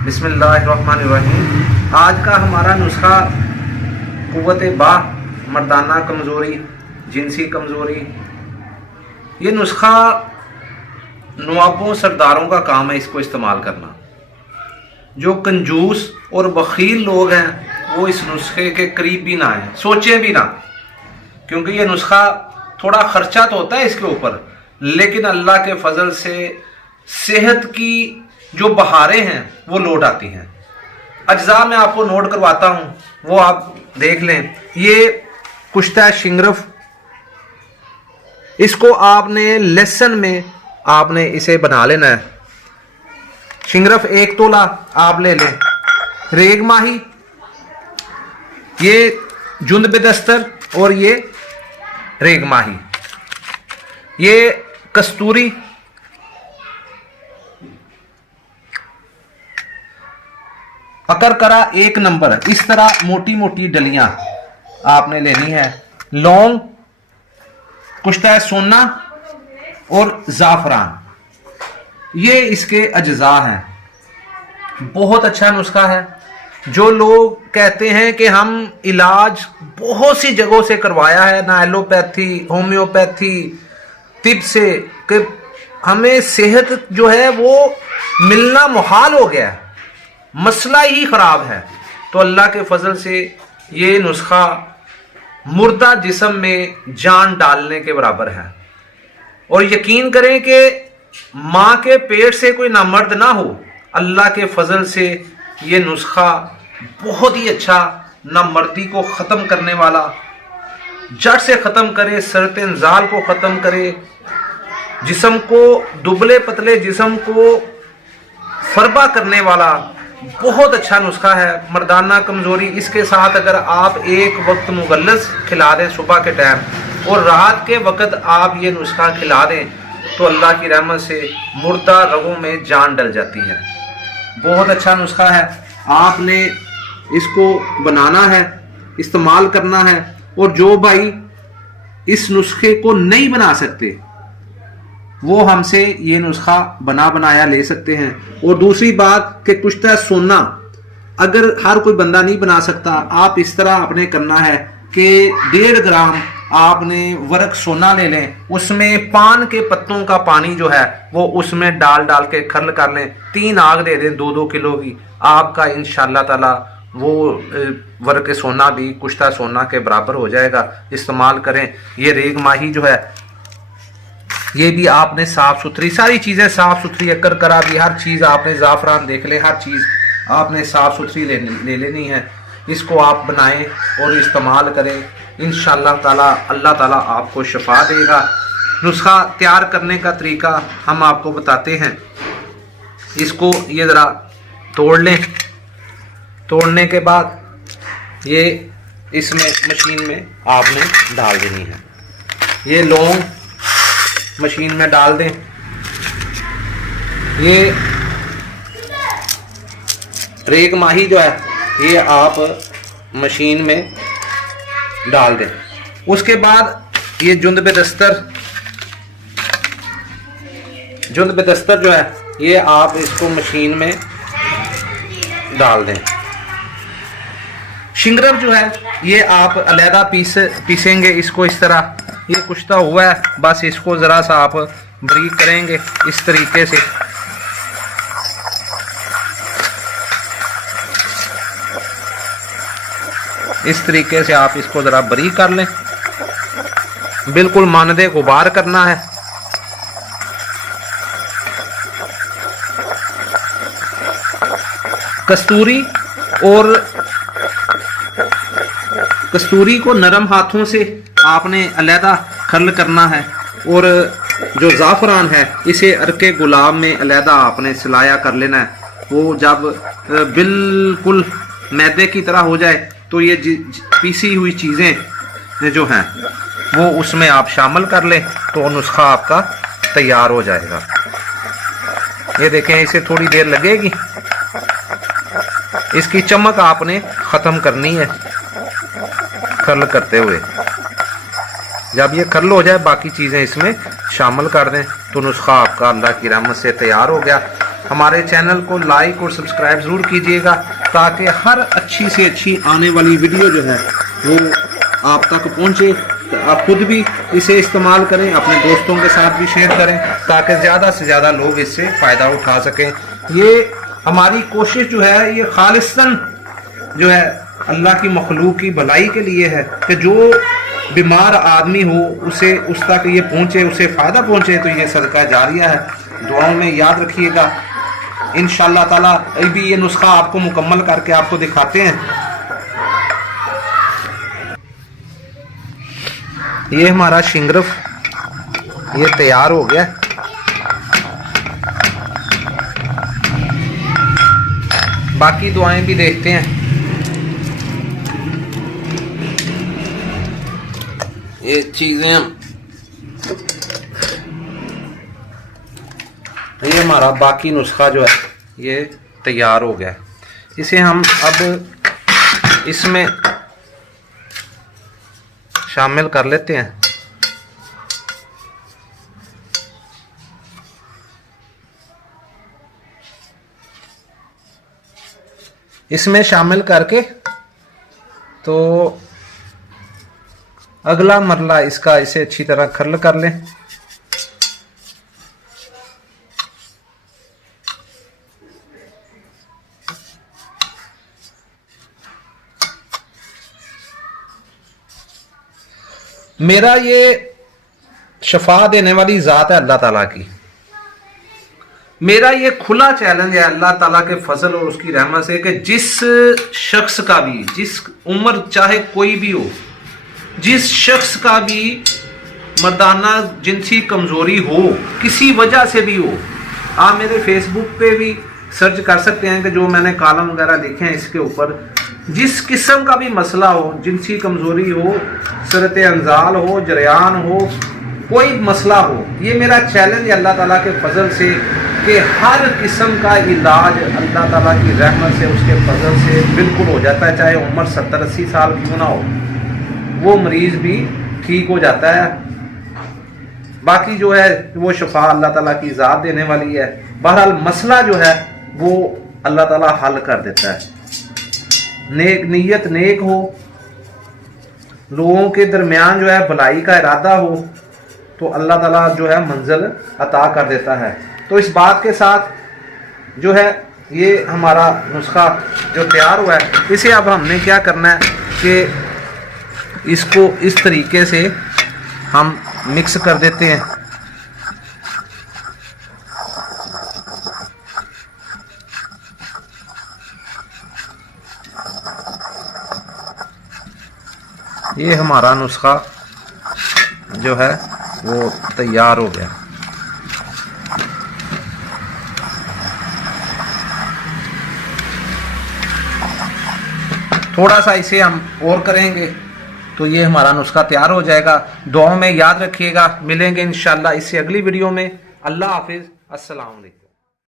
बिस्मिल्लाहिर्रहमानिर्रहीम। आज का हमारा नुस्खा क़ुव्वत बा, मर्दाना कमज़ोरी, जिनसी कमज़ोरी। ये नुस्खा नवाबों सरदारों का काम है इसको इस्तेमाल करना। जो कंजूस और बखील लोग हैं वो इस नुस्खे के करीब भी ना आए, सोचें भी ना, क्योंकि ये नुस्खा थोड़ा खर्चा तो होता है इसके ऊपर, लेकिन अल्लाह के फजल से सेहत की जो बहारें हैं वो लौट आती हैं। अज्जा मैं आपको नोट करवाता हूं, वो आप देख लें। ये कुश्ता शिंगरफ, इसको आपने लेसन में आपने इसे बना लेना है। शिंगरफ 1 तोला आप ले लें। रेग माही, ये जुंद बेदस्तर और ये रेग माही, ये कस्तूरी, अकरकरा 1 नंबर। इस तरह मोटी मोटी डलियां आपने लेनी है। लौंग, कुश्ता सोना और ज़ाफ़रान, ये इसके अज्जा हैं। बहुत अच्छा नुस्खा है। जो लोग कहते हैं कि हम इलाज बहुत सी जगहों से करवाया है, ना एलोपैथी, होम्योपैथी, तिब से, कि हमें सेहत जो है वो मिलना मुहाल हो गया है, मसला ही ख़राब है, तो अल्लाह के फजल से ये नुस्खा मुर्दा जिस्म में जान डालने के बराबर है। और यकीन करें कि माँ के पेट से कोई नामर्द ना हो, अल्लाह के फजल से ये नुस्खा बहुत ही अच्छा, नामर्दी को ख़त्म करने वाला, जड़ से ख़त्म करे, सरते इंजाल को ख़त्म करे, जिस्म को, दुबले पतले जिस्म को फरबा करने वाला बहुत अच्छा नुस्खा है। मर्दाना कमज़ोरी, इसके साथ अगर आप एक वक्त मुगल्लस खिला दें सुबह के टाइम और रात के वक्त आप ये नुस्खा खिला दें, तो अल्लाह की रहमत से मुर्दा रगों में जान डल जाती है। बहुत अच्छा नुस्खा है। आपने इसको बनाना है, इस्तेमाल करना है। और जो भाई इस नुस्खे को नहीं बना सकते वो हमसे ये नुस्खा बना बनाया ले सकते हैं। और दूसरी बात कि कुश्ता सोना अगर हर कोई बंदा नहीं बना सकता, आप इस तरह आपने करना है कि 1.5 ग्राम आपने वर्क सोना ले लें, उसमें पान के पत्तों का पानी जो है वो उसमें डाल डाल के खर्ल कर लें, 3 आग दे दें 2-2 किलो की, आपका इंशाअल्लाह ताला वो वर्क सोना भी कुश्ता सोना के बराबर हो जाएगा। इस्तेमाल करें। ये रेग माही जो है ये भी आपने साफ़ सुथरी, सारी चीज़ें साफ़ सुथरी, अकर करा भी, हर चीज़ आपने, ज़ाफ़रान देख ले, हर चीज़ आपने साफ़ सुथरी ले लेनी है। इसको आप बनाएं और इस्तेमाल करें। इंशाअल्लाह ताला अल्लाह ताला आपको शफा देगा। नुस्खा तैयार करने का तरीका हम आपको बताते हैं। इसको ये ज़रा तोड़ लें। तोड़ने के बाद ये इसमें मशीन में आपने डाल देनी है। ये लौंग मशीन में डाल दें। ये रेग माही जो है ये आप मशीन में डाल दें। उसके बाद ये जुंद बेदस्तर जो है ये आप इसको मशीन में डाल दें। शिंगरफ जो है ये आप अलहदा पीसेंगे इसको। इस तरह ये कुश्ता हुआ है, बस इसको ज़रा सा आप बारीक करेंगे इस तरीके से। इस तरीके से आप इसको ज़रा बारीक कर लें, बिल्कुल मानदे गुबार करना है। कस्तूरी को नरम हाथों से आपने अलहदा खर्ल करना है। और जो ज़ाफ़रान है इसे अर्के गुलाब में अलहदा आपने सिलाया कर लेना है। वो जब बिल्कुल मैदे की तरह हो जाए तो ये पीसी हुई चीज़ें जो हैं वो उसमें आप शामिल कर लें, तो नुस्खा आपका तैयार हो जाएगा। ये देखें, इसे थोड़ी देर लगेगी, इसकी चमक आपने ख़त्म करनी है कर्ल करते हुए। जब ये कर्ल हो जाए बाकी चीज़ें इसमें शामिल कर दें तो नुस्खा आपका अल्लाह की रहमत से तैयार हो गया। हमारे चैनल को लाइक और सब्सक्राइब ज़रूर कीजिएगा, ताकि हर अच्छी से अच्छी आने वाली वीडियो जो है वो आप तक पहुँचे। तो आप खुद भी इसे इस्तेमाल करें, अपने दोस्तों के साथ भी शेयर करें, ताकि ज़्यादा से ज़्यादा लोग इससे फ़ायदा उठा सकें। ये हमारी कोशिश जो है ये खालिस्तन जो है अल्लाह की मखलूक की भलाई के लिए है, कि जो बीमार आदमी हो उसे उस तक ये पहुँचे, उसे फ़ायदा पहुँचे। तो ये सदका जारिया है, दुआओं में याद रखिएगा। इंशाअल्लाह ताला अभी ये नुस्खा आपको मुकम्मल करके आपको दिखाते हैं। ये हमारा शिंगरफ ये तैयार हो गया। बाकी दुआएं भी देखते हैं। ये चीजें ये हमारा बाकी नुस्खा जो है ये तैयार हो गया। इसे हम अब इसमें शामिल कर लेते हैं। इसमें शामिल करके तो अगला मरला इसका इसे अच्छी तरह खर्ल कर लें। मेरा ये शफा देने वाली ज़ात है अल्लाह ताला की। मेरा ये खुला चैलेंज है अल्लाह ताला के फजल और उसकी रहमत से कि जिस शख्स का भी, जिस उम्र चाहे कोई भी हो, जिस शख्स का भी मर्दाना जिनसी कमज़ोरी हो, किसी वजह से भी हो, आप मेरे फेसबुक पे भी सर्च कर सकते हैं कि जो मैंने कॉलम वगैरह लिखे हैं इसके ऊपर, जिस किस्म का भी मसला हो, जिनसी कमज़ोरी हो, सरत अंजाल हो, जरियान हो, कोई मसला हो, ये मेरा चैलेंज है अल्लाह ताला के फजल से कि हर किस्म का इलाज अल्लाह ताला की रहमत से, उसके फजल से बिल्कुल हो जाता है। चाहे उम्र 70-80 साल क्यों ना हो, वो मरीज़ भी ठीक हो जाता है। बाकी जो है वो शफा अल्लाह ताला की ज़ात देने वाली है। बहरहाल मसला जो है वो अल्लाह ताला हल कर देता है। नेक नीयत नेक हो, लोगों के दरमियान जो है भलाई का इरादा हो, तो अल्लाह ताला जो है मंजिल अता कर देता है। तो इस बात के साथ जो है ये हमारा नुस्खा जो तैयार हुआ है, इसे अब हमने क्या करना है कि इसको इस तरीके से हम मिक्स कर देते हैं। ये हमारा नुस्खा जो है वो तैयार हो गया। थोड़ा सा इसे हम और करेंगे तो ये हमारा नुस्खा तैयार हो जाएगा। दुआओं में याद रखिएगा। मिलेंगे इंशाल्लाह इससे अगली वीडियो में। अल्लाह हाफिज़। अस्सलाम वालेकुम।